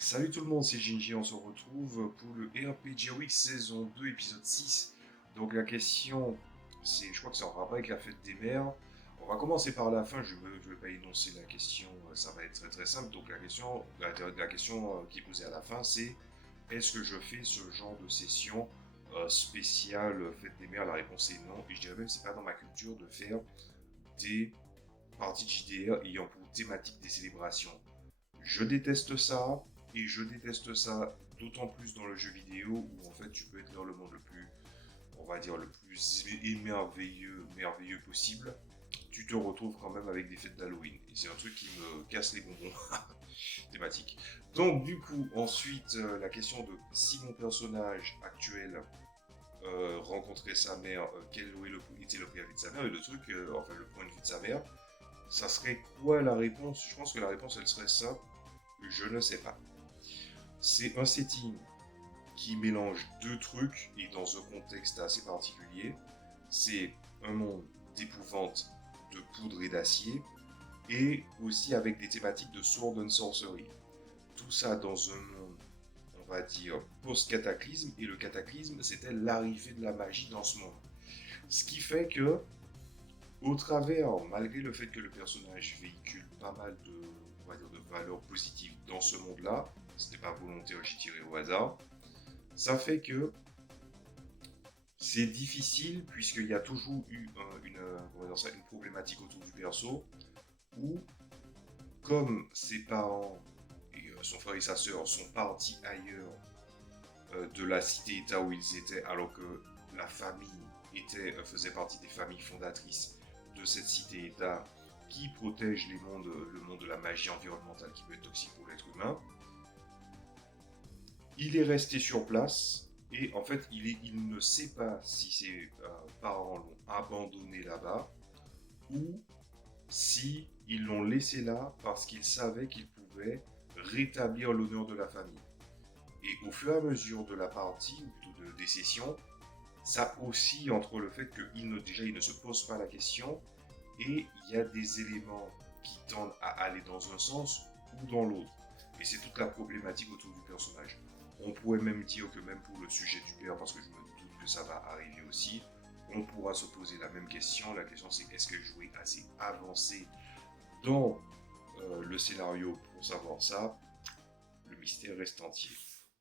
Salut tout le monde, c'est Ginji, on se retrouve pour le RPG Week saison 2 épisode 6. Donc la question, c'est, je crois que c'est en rapport avec la fête des mères. On va commencer par la fin, je vais pas énoncer la question, ça va être très très simple. Donc la question qui est posée à la fin, c'est est-ce que je fais ce genre de session spéciale fête des mères? La réponse est non, et je dirais même que c'est pas dans ma culture de faire des parties de JDR ayant pour thématique des célébrations. Je déteste ça, et je déteste ça d'autant plus dans le jeu vidéo où en fait tu peux être dans le monde le plus, on va dire, le plus merveilleux possible. Tu te retrouves quand même avec des fêtes d'Halloween. Et c'est un truc qui me casse les bonbons. Thématique. Donc du coup, ensuite, la question de si mon personnage actuel rencontrait sa mère, était le préavis de sa mère, et le truc, enfin le point de vue de sa mère, ça serait quoi la réponse? Je pense que la réponse, elle serait simple. Je ne sais pas. C'est un setting qui mélange deux trucs et dans un contexte assez particulier. C'est un monde d'épouvante, de poudre et d'acier et aussi avec des thématiques de sword and sorcery. Tout ça dans un monde, on va dire, post-cataclysme, et le cataclysme, c'était l'arrivée de la magie dans ce monde. Ce qui fait que, au travers, malgré le fait que le personnage véhicule pas mal de, on va dire, de valeurs positives dans ce monde-là, ce n'est pas volontaire, j'ai tiré au hasard, ça fait que c'est difficile puisqu'il y a toujours eu une problématique autour du perso où, comme ses parents et son frère et sa sœur sont partis ailleurs de la cité-État où ils étaient, alors que la famille faisait partie des familles fondatrices de cette cité-État qui protège le monde de la magie environnementale qui peut être toxique pour l'être humain. Il est resté sur place et en fait, il ne sait pas si ses parents l'ont abandonné là-bas ou si ils l'ont laissé là parce qu'ils savaient qu'ils pouvaient rétablir l'honneur de la famille. Et au fur et à mesure de la partie, ou plutôt des sessions, ça oscille entre le fait qu'il ne se pose pas la question et il y a des éléments qui tendent à aller dans un sens ou dans l'autre. Et c'est toute la problématique autour du personnage. On pourrait même dire que même pour le sujet du père, parce que je me doute que ça va arriver aussi, on pourra se poser la même question. La question c'est est-ce que je jouais assez avancé dans le scénario pour savoir ça? Le mystère reste entier.